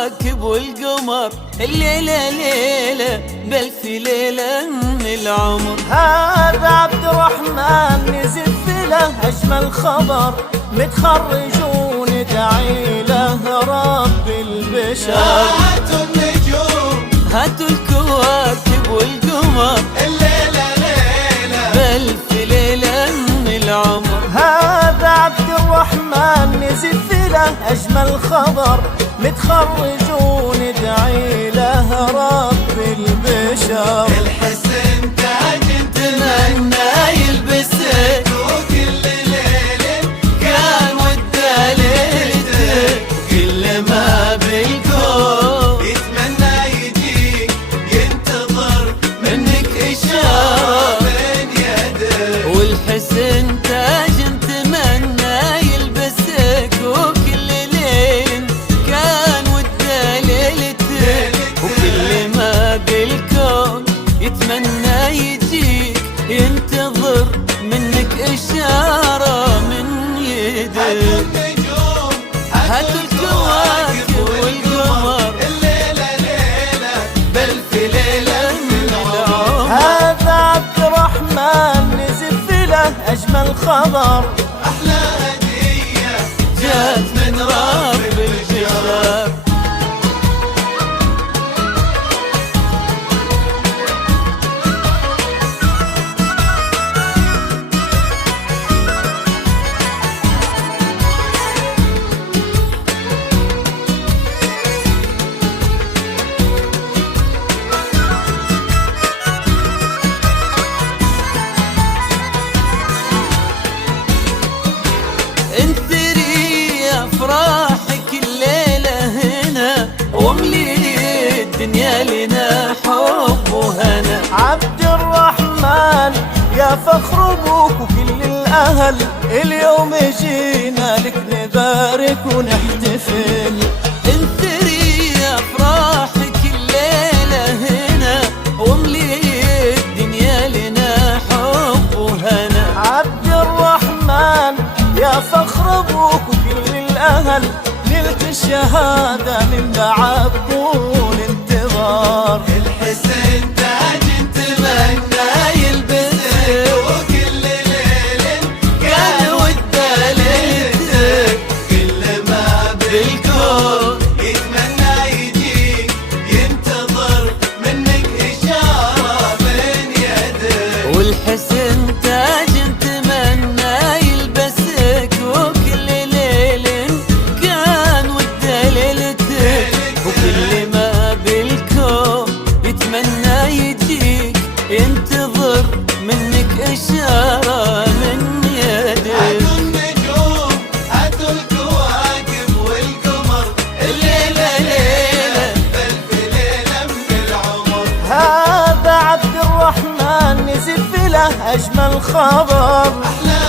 الكواكب والقمر، الليلة ليلة بألف ليلة من العمر. هذا عبد الرحمن نزف له أجمل خبر، متخرج وندعي له رب البشر. هاتوا النجوم هاتوا الكواكب والقمر، الليلة ليلة بألف ليلة من العمر. هذا عبد الرحمن نزف له أجمل خبر، متخرج وندعي له رب البشر. الحسن تاج تمنى يلبسه وكل ليلة كان وده ليلته، كل ما بالكون يتمنى يجيك ينتظر منك إشارة من يده. والحسن تاج تمنى يلبسك، وكل ليل كان وده ليلته، وكل ما بالكون يتمنى يجيك ينتظر منك إشارة من هاتوا يده. النجوم هاتوا الكواكب والقمر، الليلة ليلة بألف ليلة من العمر. هذا عبد الرحمن نزف له أجمل خبر، أحلى هدية جات من رب البشر. انثري افراحك الليله هنا، واملي الدنيا لنا حب وهنا. عبد الرحمن يا فخر ابوك وكل الاهل، اليوم جينا لك نبارك ونحتفل. انثري افراحك الليله هنا، واملي الدنيا لنا حب وهنا. عبد الرحمن يا فخر ابوك وكل الاهل، نلت الشهاده من بعد طول انتظار. الحسن تاج تمنى يلبسه وكل ليلة كان وده ليلته، كل ما بالكون يتمنى يجيك ينتظر منك إشارة من يده. والحسن تاج تمنى يلبسك، وكل ليل كان وده ليلتك، وكل ما بالكون يتمنى يجيك ينتظر منك إشارة من يدك. هاتوا النجوم هاتوا الكواكب والقمر، الليلة ليلة بألف ليلة من العمر. هذا عبد الرحمن نزف له أجمل خبر، أحلى